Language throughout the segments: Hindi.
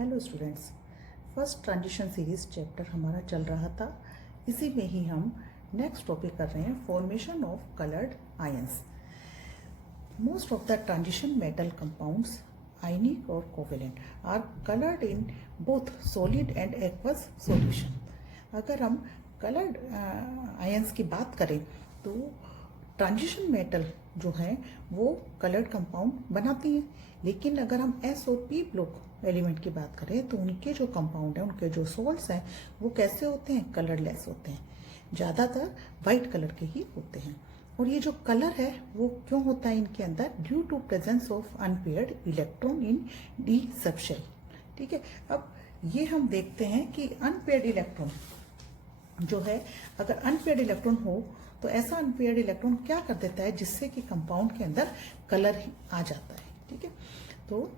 Hello students, first transition series chapter हमारा चल रहा था। इसी में ही हम नेक्स्ट टॉपिक कर रहे हैं, formation of coloured ions. Most of the transition metal compounds ionic और covalent are coloured in both solid and aqueous solution. अगर हम कलर्ड आयंस की बात करें तो ट्रांजिशन मेटल जो है वो कलर्ड कंपाउंड बनाती हैं, लेकिन अगर हम एस और पी ब्लॉक एलिमेंट की बात करें तो उनके जो कंपाउंड हैं, उनके जो सोल्ट्स हैं वो कैसे होते हैं? कलरलेस होते हैं, ज़्यादातर वाइट कलर के ही होते हैं। और ये जो कलर है वो क्यों होता है इनके अंदर? Due to presence of unpaired electron in d subshell. ठीक है, अब ये हम देखते हैं कि अनपेयर्ड इलेक्ट्रॉन जो है, अगर अनपेयर्ड इलेक्ट्रॉन हो तो ऐसा अनपेयर्ड इलेक्ट्रॉन क्या कर देता है जिससे कि कंपाउंड के अंदर कलर आ जाता है। ठीक है, तो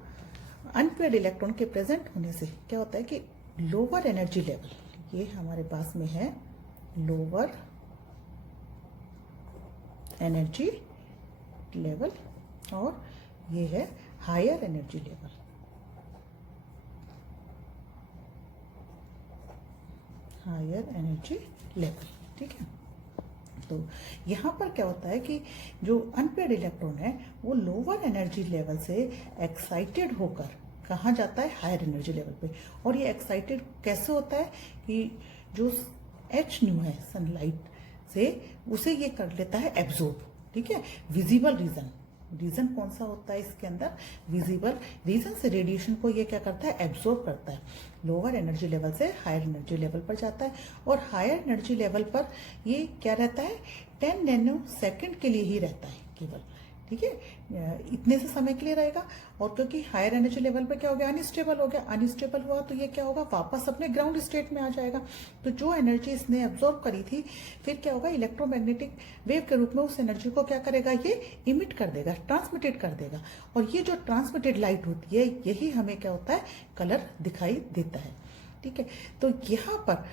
अनपेयर्ड इलेक्ट्रॉन के प्रेजेंट होने से क्या होता है कि लोअर एनर्जी लेवल, ये हमारे पास में है लोअर एनर्जी लेवल और ये है higher energy level. Higher energy level, ठीक है। तो यहाँ पर क्या होता है कि जो अनपेयर्ड इलेक्ट्रॉन है वो लोअर एनर्जी लेवल से एक्साइटेड होकर कहाँ जाता है? हायर एनर्जी लेवल पे। और ये एक्साइटेड कैसे होता है कि जो एच न्यू है सनलाइट से, उसे ये कर लेता है एब्जॉर्ब। ठीक है, विजिबल रीजन कौन सा होता है इसके अंदर? विजिबल रीजन से रेडिएशन को ये क्या करता है? एब्जॉर्ब करता है। लोअर एनर्जी लेवल से हायर एनर्जी लेवल पर जाता है और हायर एनर्जी लेवल पर ये क्या रहता है? 10 नैनो सेकेंड के लिए ही रहता है केवल। ठीक है, इतने से समय के लिए रहेगा। और क्योंकि हायर एनर्जी लेवल पे क्या हो गया? अनस्टेबल हो गया। अनस्टेबल हुआ तो ये क्या होगा? वापस अपने ग्राउंड स्टेट में आ जाएगा। तो जो एनर्जी इसने एब्जॉर्ब करी थी, फिर क्या होगा? इलेक्ट्रोमैग्नेटिक वेव के रूप में उस एनर्जी को क्या करेगा? ये इमिट कर देगा, ट्रांसमिटेड कर देगा। और ये जो ट्रांसमिटेड लाइट होती है, यही हमें क्या होता है? कलर दिखाई देता है। ठीक है, तो यहाँ पर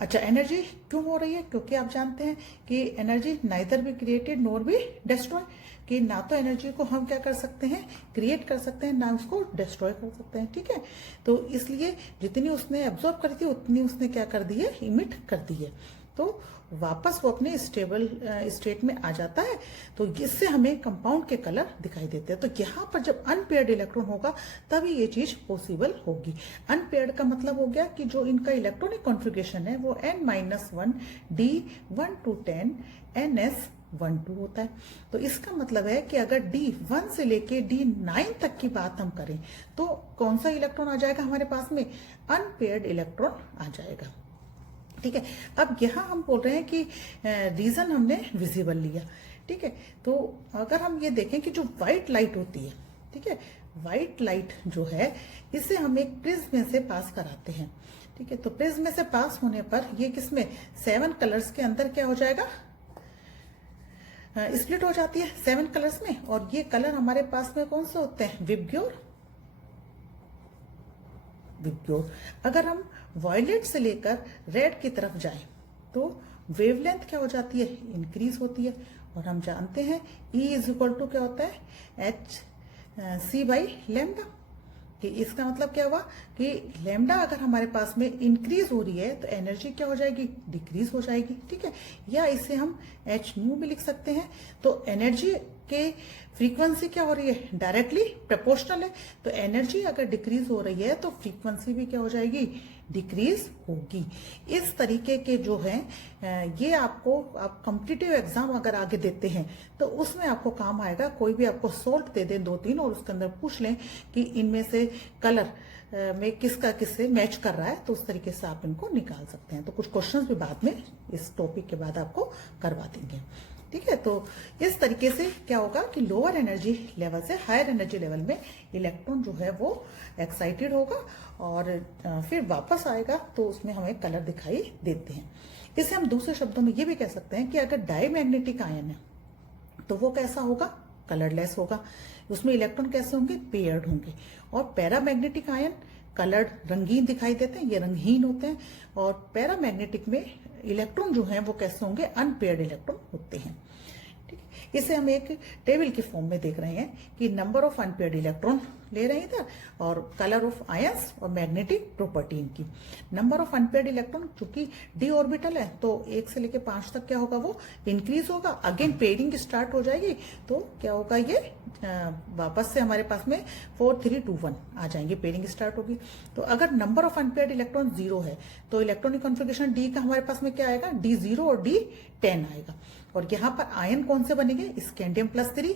अच्छा, एनर्जी क्यों हो रही है? क्योंकि आप जानते हैं कि energy neither be created nor be destroy, कि ना तो एनर्जी को हम क्या कर सकते हैं? क्रिएट कर सकते हैं, ना उसको डिस्ट्रॉय कर सकते हैं। ठीक है, तो इसलिए जितनी उसने एब्जॉर्ब करी थी उतनी उसने क्या कर दी है? इमिट कर दी है। तो वापस वो अपने स्टेबल स्टेट में आ जाता है। तो इससे हमें कंपाउंड के कलर दिखाई देते हैं। तो यहाँ पर जब अनपेयर्ड इलेक्ट्रॉन होगा तभी ये चीज पॉसिबल होगी। अनपेयर्ड का मतलब हो गया कि जो इनका इलेक्ट्रॉनिक कॉन्फ़िगरेशन है वो n-1 d1 to 10 ns12 होता है। तो इसका मतलब है कि अगर D1 से लेके D9 तक की बात हम करें तो कौन सा इलेक्ट्रॉन आ जाएगा हमारे पास में? अनपेयर्ड इलेक्ट्रॉन आ जाएगा। ठीक है, अब यहाँ हम बोल रहे हैं कि रीजन हमने विजिबल लिया। ठीक है, तो अगर हम ये देखें कि जो व्हाइट लाइट होती है, ठीक है, व्हाइट लाइट जो है इसे हम एक प्रिज्म में से पास कराते हैं। ठीक है, तो प्रिज्म में से पास होने पर ये किसमें? 7 कलर्स के अंदर क्या हो जाएगा? स्प्लिट हो जाती है 7 कलर्स में। और ये कलर हमारे पास में कौन से होते हैं? विबग्योर। अगर हम वॉयलेट से लेकर रेड की तरफ जाएं तो वेवलेंथ क्या हो जाती है? इंक्रीज होती है। और हम जानते हैं E = क्या होता है? hc/λ। कि इसका मतलब क्या हुआ कि लैम्डा अगर हमारे पास में इंक्रीज हो रही है तो एनर्जी क्या हो जाएगी? डिक्रीज हो जाएगी। ठीक है, या इसे हम h न्यू भी लिख सकते हैं। तो एनर्जी के फ्रीक्वेंसी क्या हो रही है? डायरेक्टली प्रोपोर्शनल है। तो एनर्जी अगर डिक्रीज हो रही है तो फ्रीक्वेंसी भी क्या हो जाएगी? डिक्रीज होगी। इस तरीके के जो हैं ये आपको, आप कॉम्पिटिटिव एग्जाम अगर आगे देते हैं तो उसमें आपको काम आएगा। कोई भी आपको सोल्ट दे दे 2-3 और उसके अंदर पूछ लें कि इनमें से कलर में किसका किससे मैच कर रहा है, तो उस तरीके से आप इनको निकाल सकते हैं। तो कुछ क्वेश्चंस भी बाद में इस टॉपिक के बाद आपको करवा देंगे। ठीक है, तो इस तरीके से क्या होगा कि लोअर एनर्जी लेवल से हायर एनर्जी लेवल में इलेक्ट्रॉन जो है वो एक्साइटेड होगा और फिर वापस आएगा तो उसमें हमें कलर दिखाई देते हैं। इसे हम दूसरे शब्दों में ये भी कह सकते हैं कि अगर डायमैग्नेटिक आयन है तो वो कैसा होगा? कलरलेस होगा। उसमें इलेक्ट्रॉन कैसे होंगे? पेयर्ड होंगे। और पैरामैग्नेटिक आयन कलर्ड, रंगीन दिखाई देते हैं, ये रंगहीन होते हैं। और पैरामैग्नेटिक में इलेक्ट्रॉन जो हैं वो कैसे होंगे? अनपेयर्ड इलेक्ट्रॉन होते हैं। ठीक है, इसे हम एक टेबल के फॉर्म में देख रहे हैं कि नंबर ऑफ अनपेयर्ड इलेक्ट्रॉन ले रहे हैं इधर, और कलर ऑफ आयंस और मैग्नेटिक प्रॉपर्टी इनकी। नंबर ऑफ अनपेयर्ड इलेक्ट्रॉन, चूंकि डी ऑर्बिटल है तो 1 से लेके 5 तक क्या होगा, वो इंक्रीज होगा। अगेन पेयरिंग स्टार्ट हो जाएगी तो क्या होगा, ये वापस से हमारे पास में 4 3 2 1 आ जाएंगे, पेयरिंग स्टार्ट होगी। तो अगर नंबर ऑफ अनपेयर्ड इलेक्ट्रॉन 0 है तो इलेक्ट्रॉनिक कॉन्फ़िगरेशन डी का हमारे पास में क्या आएगा, D0 और D10 आएगा। और यहाँ पर आयन कौन से बनेंगे, स्कैंडियम +3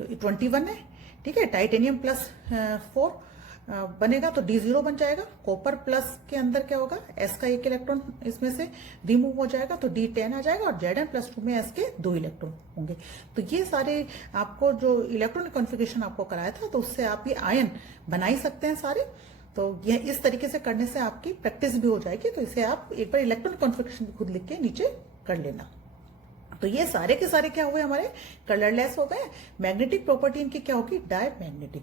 21 है, ठीक है, टाइटेनियम +4 बनेगा तो D0 बन जाएगा। कॉपर प्लस के अंदर क्या होगा, S का 1 इलेक्ट्रॉन इसमें से रिमूव हो जाएगा तो D10 आ जाएगा, और Zn+2 में S के 2 इलेक्ट्रॉन होंगे। तो ये सारे आपको जो इलेक्ट्रॉनिक कॉन्फ़िगरेशन आपको कराया था, तो उससे आप ये आयन बना ही सकते हैं सारे। तो ये इस तरीके से करने से आपकी प्रैक्टिस भी हो जाएगी। तो इसे आप एक बार इलेक्ट्रॉनिक कॉन्फ़िगरेशन खुद लिख के नीचे कर लेना। तो ये सारे के सारे क्या हुए, हमारे कलरलेस हो गए। मैग्नेटिक प्रॉपर्टी इनकी क्या होगी, diamagnetic.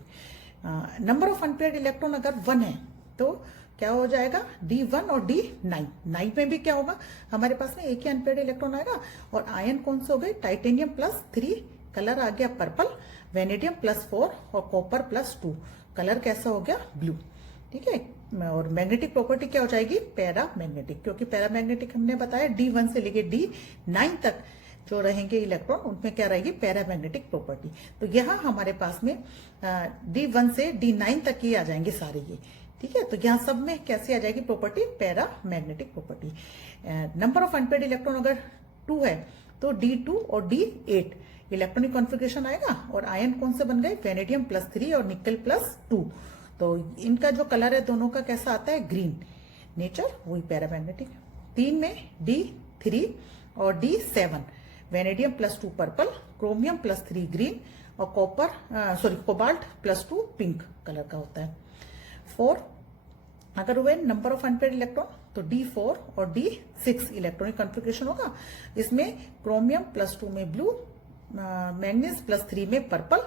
Number of unpaired electron अगर 1 है तो क्या हो जाएगा, D1 और D9। 9 में भी क्या होगा, हमारे पास में एक ही अनपेयर्ड इलेक्ट्रॉन आएगा। और आयन कौन से हो गए, टाइटेनियम +3, कलर आ गया पर्पल, वेनेडियम +4 और कॉपर +2, कलर कैसा हो गया, ब्लू, ठीक है। और मैग्नेटिक प्रॉपर्टी क्या हो जाएगी, पैरामैग्नेटिक, क्योंकि पैरामैग्नेटिक हमने बताया D1 से लेके D9 तक जो रहेंगे इलेक्ट्रॉन, उनमें क्या रहेगी, पैरामैग्नेटिक प्रॉपर्टी। तो यहाँ हमारे पास में D1 से D9 तक ही आ जाएंगे सारे ये, ठीक है। तो यहाँ सब में कैसे आ जाएगी property, paramagnetic property. Number of unpaired electron अगर 2 है तो D2 और D8 इलेक्ट्रॉनिक कॉन्फ़िगरेशन आएगा। और आयन कौन से बन गए, वेनेडियम +3 और निकल +2। तो इनका जो कलर है दोनों का कैसा आता है, ग्रीन नेचर, वही पैरामैग्नेटिक। 3 में D3 और D7 vanadium +2 purple, chromium +3 green और कोबाल्ट +2 पिंक कलर का होता है। 4 अगर हुए नंबर ऑफ अनपेयर्ड इलेक्ट्रॉन तो D4 और D6 इलेक्ट्रॉनिक कॉन्फ़िगरेशन होगा। इसमें क्रोमियम +2 में ब्लू, मैग्नीज +3 में पर्पल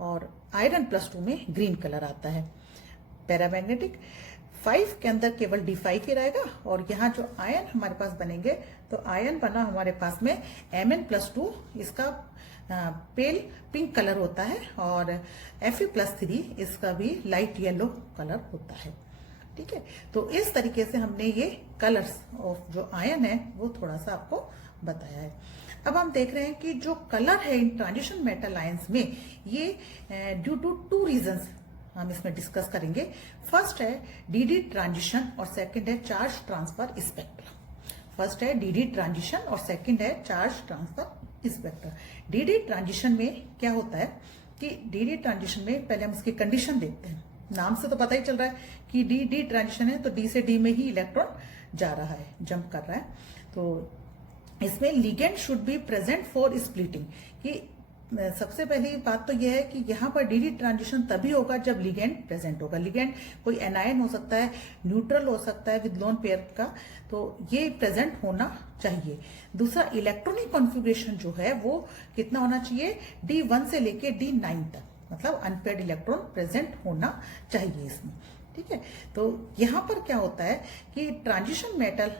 और आयरन +2 में ग्रीन कलर आता है, पैरामैग्नेटिक। 5 के अंदर केवल D5 ही रहेगा। और यहाँ जो आयन हमारे पास बनेंगे तो आयन बना हमारे पास में Mn+2, इसका पेल पिंक कलर होता है, और Fe+3 इसका भी लाइट येलो कलर होता है, ठीक है। तो इस तरीके से हमने ये कलर्स ऑफ जो आयन है वो थोड़ा सा आपको बताया है। अब हम देख रहे हैं कि जो कलर है इन ट्रांजिशन मेटल आयंस में, ये ड्यू टू 2 रीजंस हम इसमें डिस्कस करेंगे। फर्स्ट है डीडी ट्रांजिशन और सेकंड है चार्ज ट्रांसफर स्पेक्ट्रम। फर्स्ट है डीडी ट्रांजिशन और सेकंड है charge transfer spectrum. DD transition में क्या होता है कि डीडी ट्रांजिशन में पहले हम इसकी कंडीशन देखते हैं। नाम से तो पता ही चल रहा है कि डी ट्रांजिशन है, तो डी से डी में ही इलेक्ट्रॉन जा रहा है, जंप कर रहा है। तो इसमें ligand should be present for splitting, कि सबसे पहली बात तो यह है कि यहाँ पर डीडी ट्रांजिशन तभी होगा जब लिगेंड प्रेजेंट होगा। लिगेंड कोई एनायन हो सकता है, न्यूट्रल हो सकता है विद लोन पेयर का, तो ये प्रेजेंट होना चाहिए। दूसरा, इलेक्ट्रॉनिक कॉन्फ़िगरेशन जो है वो कितना होना चाहिए, D1 से लेके D9 तक, मतलब अनपेयर्ड इलेक्ट्रॉन प्रेजेंट होना चाहिए इसमें, ठीक है। तो यहाँ पर क्या होता है कि ट्रांजिशन मेटल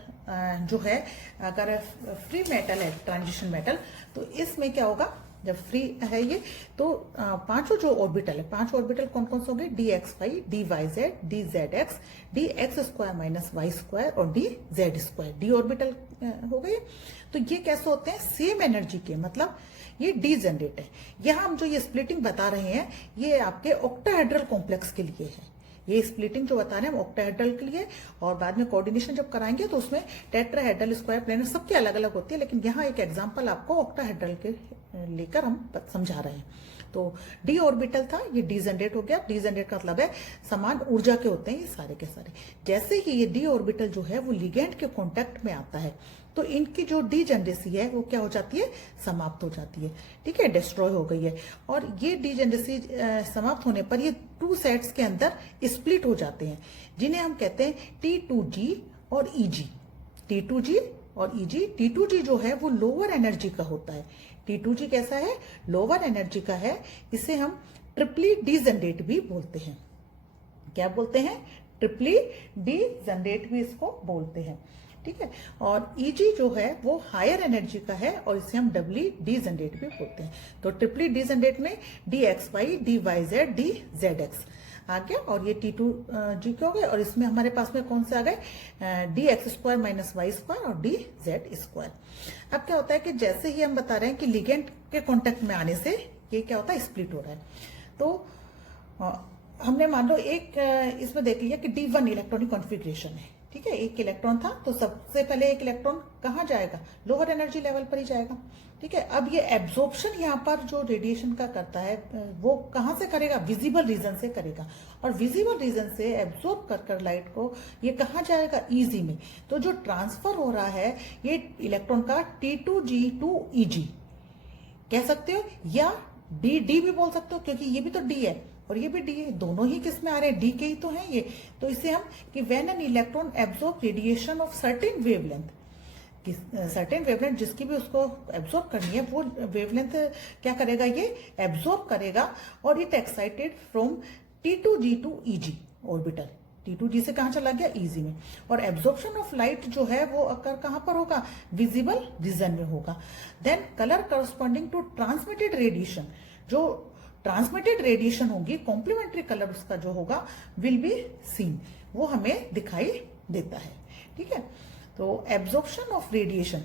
जो है, अगर फ्री मेटल है ट्रांजिशन मेटल, तो इसमें क्या होगा, जब फ्री है ये, तो 5 जो ऑर्बिटल है, 5 ऑर्बिटल कौन कौन से होंगे, DXY, DYZ, DZX, DX² - Y² और DZ², डी ऑर्बिटल हो गए। तो ये कैसे होते हैं, सेम एनर्जी के, मतलब ये डी जनरेट है। यहाँ हम जो ये स्प्लिटिंग बता रहे हैं ये आपके ऑक्टाहेड्रल कॉम्प्लेक्स के लिए है। ये स्प्लिटिंग जो बता रहे हैं हम ऑक्टाहेड्रल के लिए, और बाद में कोऑर्डिनेशन जब कराएंगे तो उसमें टेट्राहेड्रल, स्क्वायर, प्लेनर सबकी अलग अलग होती है, लेकिन यहाँ एक एग्जांपल आपको ऑक्टाहेड्रल के लेकर हम समझा रहे हैं। तो डी ऑर्बिटल था, ये डी जनरेट हो गया। डी जनरेट का मतलब है समान ऊर्जा के होते हैं ये सारे के सारे। जैसे ही ये डी ऑर्बिटल जो है वो लिगेंड के कांटेक्ट में आता है तो इनकी जो डी जनरेसी है वो क्या हो जाती है, समाप्त हो जाती है, ठीक है, डिस्ट्रॉय हो गई है। और ये डी जनरेसी समाप्त होने पर ये 2 सेट्स के अंदर स्प्लिट हो जाते हैं, जिन्हें हम कहते हैं T2G और EG। T2G और EG। T2G जो है वो लोअर एनर्जी का होता है। T2G कैसा है, लोअर एनर्जी का है। इसे हम ट्रिपली डी जनरेट भी बोलते हैं। क्या बोलते हैं, ट्रिपली डी जनरेट भी इसको बोलते हैं, ठीक है। और EG जो है वो हायर एनर्जी का है और इसे हम डबली डी जनरेट भी बोलते हैं। तो ट्रिपली डी जनरेट में DXY, DYZ, DZX। आ गया और ये T2G के हो गए और इसमें हमारे पास में कौन से आ गए, dx² - y² और dz²। अब क्या होता है कि जैसे ही हम बता रहे हैं कि लिगेंड के कांटेक्ट में आने से ये क्या होता है, स्प्लिट हो रहा है। तो हमने मान लो एक इसमें देख लिया कि D1 इलेक्ट्रॉनिक कॉन्फ़िगरेशन है, ठीक है, एक इलेक्ट्रॉन था तो सबसे पहले एक इलेक्ट्रॉन कहाँ जाएगा, लोअर एनर्जी लेवल पर ही जाएगा, ठीक है। अब ये एब्जॉर्प्शन यहाँ पर जो रेडिएशन का करता है वो कहाँ से करेगा, विजिबल रीजन से करेगा, और विजिबल रीजन से एब्जॉर्ब कर कर लाइट को ये कहाँ जाएगा, ईजी में। तो जो ट्रांसफर हो रहा है ये इलेक्ट्रॉन का T2G to EG कह सकते हो, या D भी बोल सकते हो क्योंकि ये भी तो D है और ये भी D है, दोनों ही किस में आ रहे हैं, D के ही तो हैं ये। तो इसे हम कि when an electron absorb radiation of certain wavelength, certain wavelength जिसकी भी उसको एब्जॉर्ब करनी है वो वेवलेंथ क्या करेगा, ये एब्जॉर्ब करेगा, और it excited from T2G to EG orbital. T2G से कहाँ चला गया, EG में। और एब्जॉर्प्शन ऑफ लाइट जो है वो अकर कहाँ पर होगा, विजिबल रीजन में होगा। Then colour corresponding to transmitted radiation, जो ट्रांसमिटेड रेडिएशन होगी कॉम्प्लीमेंट्री कलर उसका जो होगा विल बी सीन, वो हमें दिखाई देता है, ठीक है। तो एब्जॉर्प्शन ऑफ रेडिएशन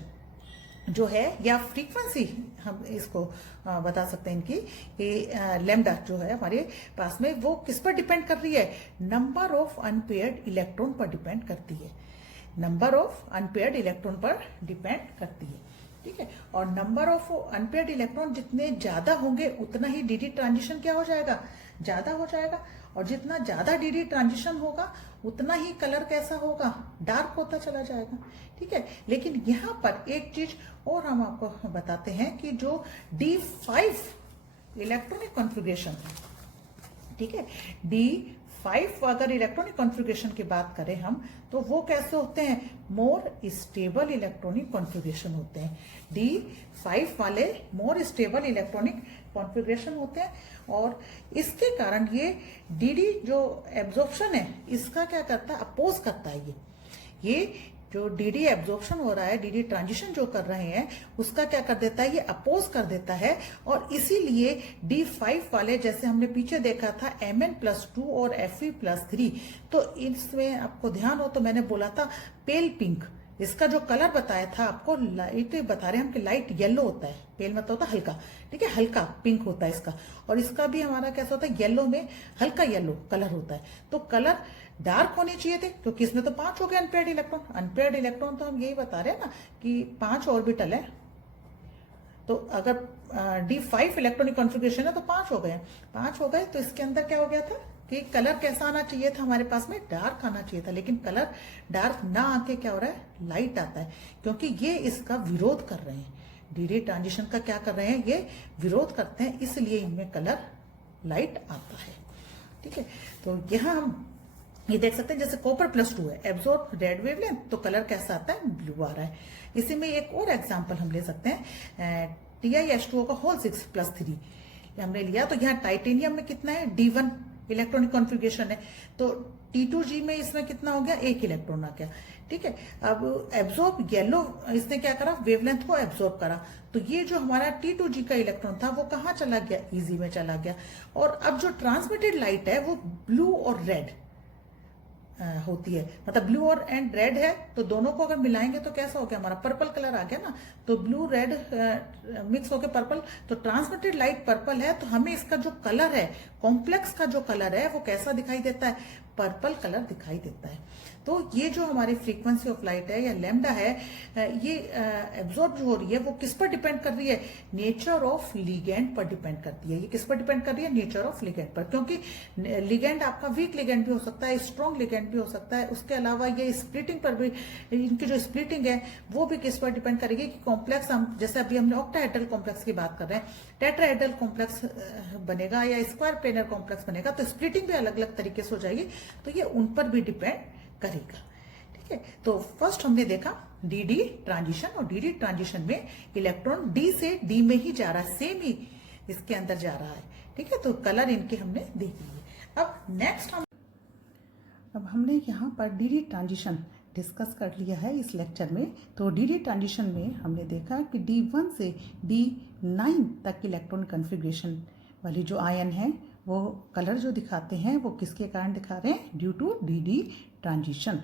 जो है या फ्रीक्वेंसी हम इसको बता सकते हैं इनकी कि लैम्डा जो है हमारे पास में वो किस पर डिपेंड कर रही है, नंबर ऑफ अनपेयर्ड इलेक्ट्रॉन पर डिपेंड करती है, नंबर ऑफ अनपेयर्ड इलेक्ट्रॉन पर डिपेंड करती है, ठीक है। और नंबर ऑफ अनपेयर्ड इलेक्ट्रॉन जितने ज्यादा होंगे उतना ही डी ट्रांजिशन क्या हो जाएगा, ज्यादा हो जाएगा, और जितना ज्यादा डी ट्रांजिशन होगा उतना ही कलर कैसा होगा, डार्क होता चला जाएगा, ठीक है। लेकिन यहाँ पर एक चीज और हम आपको बताते हैं कि जो D5 इलेक्ट्रॉनिक कॉन्फ़िगरेशन है, ठीक है, D5 अगर इलेक्ट्रॉनिक कॉन्फ़िगरेशन की बात करें हम तो वो कैसे होते हैं, मोर स्टेबल इलेक्ट्रॉनिक कॉन्फ़िगरेशन होते हैं। D5 वाले मोर स्टेबल इलेक्ट्रॉनिक कॉन्फ़िगरेशन होते हैं, और इसके कारण ये DD जो एब्जॉर्प्शन है इसका क्या करता है, अपोज करता है। ये जो DD एब्जॉर्प्शन हो रहा है, DD ट्रांजिशन जो कर रहे हैं उसका क्या कर देता है, ये अपोज कर देता है, और इसीलिए D5 वाले जैसे हमने पीछे देखा था Mn+2 और Fe+3, तो इसमें आपको ध्यान हो तो मैंने बोला था पेल पिंक, इसका जो कलर बताया था आपको, लाइट बता रहे हैं हम कि लाइट येलो होता है, पेल मतलब होता है हल्का, ठीक है, हल्का पिंक होता है इसका, और इसका भी हमारा कैसा होता है, येलो में हल्का येलो कलर होता है। तो कलर डार्क होने चाहिए थे क्योंकि इसमें तो 5 हो गए अनपेयर्ड इलेक्ट्रॉन, अनपेयर्ड इलेक्ट्रॉन तो हम यही बता रहे हैं ना कि 5 ऑर्बिटल है, तो अगर D5 इलेक्ट्रॉनिक कॉन्फ़िगरेशन है तो 5 हो गए, 5 हो गए, तो इसके अंदर क्या हो गया था कि कलर कैसा आना चाहिए था, हमारे पास में डार्क आना चाहिए था, लेकिन कलर डार्क ना आके क्या हो रहा है, लाइट आता है, क्योंकि ये इसका विरोध कर रहे हैं, डी ट्रांजिशन का क्या कर रहे हैं, ये विरोध करते हैं, इसलिए इनमें कलर लाइट आता है, ठीक है। तो यहाँ हम ये देख सकते हैं जैसे कॉपर+2 है, एब्जॉर्ब रेड वेवलेंथ, तो कलर कैसा आता है, ब्लू आ रहा है। इसी में एक और एग्जांपल हम ले सकते हैं, TiH2O का होल 6+3 हमने लिया, तो यहाँ टाइटेनियम में कितना है, D1 इलेक्ट्रॉनिक कॉन्फ़िगरेशन है, तो T2G में इसमें कितना हो गया, 1 इलेक्ट्रॉन आ गया, ठीक है। अब एब्जॉर्ब येलो, इसने क्या करा, वेवलेंथ को एब्जॉर्ब करा, तो ये जो हमारा T2G का इलेक्ट्रॉन था वो कहाँ चला गया, EG में चला गया, और अब जो ट्रांसमिटेड लाइट है वो ब्लू और रेड होती है, मतलब ब्लू और एंड रेड है, तो दोनों को अगर मिलाएंगे तो कैसा हो गया, हमारा पर्पल कलर आ गया ना, तो ब्लू रेड मिक्स होकर पर्पल, तो ट्रांसमिटेड लाइट पर्पल है, तो हमें इसका जो कलर है, कॉम्प्लेक्स का जो कलर है वो कैसा दिखाई देता है, पर्पल कलर दिखाई देता है। तो ये जो हमारी फ्रीक्वेंसी ऑफ लाइट है या लैम्डा है, ये एब्जॉर्ब जो हो रही है वो किस पर डिपेंड कर रही है, नेचर ऑफ लिगेंड पर डिपेंड करती है। ये किस पर डिपेंड कर रही है, नेचर ऑफ लिगेंड पर, क्योंकि लिगेंड आपका वीक लिगेंड भी हो सकता है, स्ट्रॉन्ग लिगेंड भी हो सकता है, उसके अलावा ये स्प्लिटिंग पर भी, इनकी जो स्प्लिटिंग है वो भी किस पर डिपेंड करेगी कि कॉम्प्लेक्स, हम जैसे अभी हमने ऑक्टाहेड्रल कॉम्प्लेक्स की बात कर रहे हैं, टेट्राहेड्रल कॉम्प्लेक्स बनेगा या स्क्वायर प्लेनर कॉम्प्लेक्स बनेगा, तो स्प्लिटिंग भी अलग अलग तरीके से हो जाएगी, तो ये उन पर भी डिपेंड करेगा, ठीक है। तो फर्स्ट हमने देखा डी ट्रांजिशन, और डी ट्रांजिशन में इलेक्ट्रॉन डी से डी में ही जा रहा है, सेम ही इसके अंदर जा रहा है, ठीक है। तो कलर इनके हमने देख लिए। अब नेक्स्ट अब हमने यहाँ पर डी ट्रांजिशन डिस्कस कर लिया है इस लेक्चर में। तो डी ट्रांजिशन में हमने देखा कि D1 से D9 तक इलेक्ट्रॉन कॉन्फ़िगरेशन वाली जो आयन है वो कलर जो दिखाते हैं वो किसके कारण दिखा रहे हैं, ड्यू टू डी ट्रांजिशन।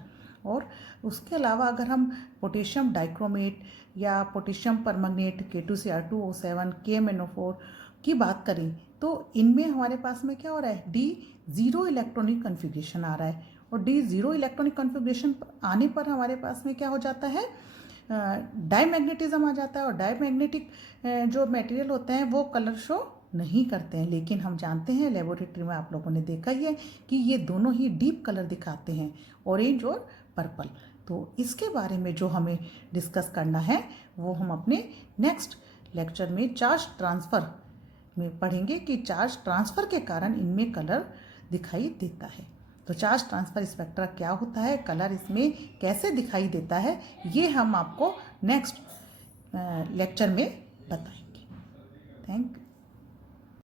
और उसके अलावा अगर हम पोटेशियम डाइक्रोमेट या पोटेशियम परमंगनेट K2Cr2O7 KMnO4 की बात करें तो इनमें हमारे पास में क्या हो रहा है, D0 इलेक्ट्रॉनिक कन्फिग्रेशन आ रहा है। और D0 इलेक्ट्रॉनिक कन्फिग्रेशन आने पर हमारे पास में क्या हो जाता है, डाईमैग्नेटिज्म आ जाता है। और डाईमैग्नेटिक जो मटेरियल होते हैं वो कलर शो नहीं करते हैं, लेकिन हम जानते हैं लेबोरेटरी में आप लोगों ने देखा ही है कि ये दोनों ही डीप कलर दिखाते हैं, ऑरेंज और पर्पल। तो इसके बारे में जो हमें डिस्कस करना है वो हम अपने नेक्स्ट लेक्चर में चार्ज ट्रांसफ़र में पढ़ेंगे कि चार्ज ट्रांसफ़र के कारण इनमें कलर दिखाई देता है। तो चार्ज ट्रांसफ़र स्पेक्ट्रा क्या होता है, कलर इसमें कैसे दिखाई देता है, ये हम आपको नेक्स्ट लेक्चर में बताएंगे। Thank you.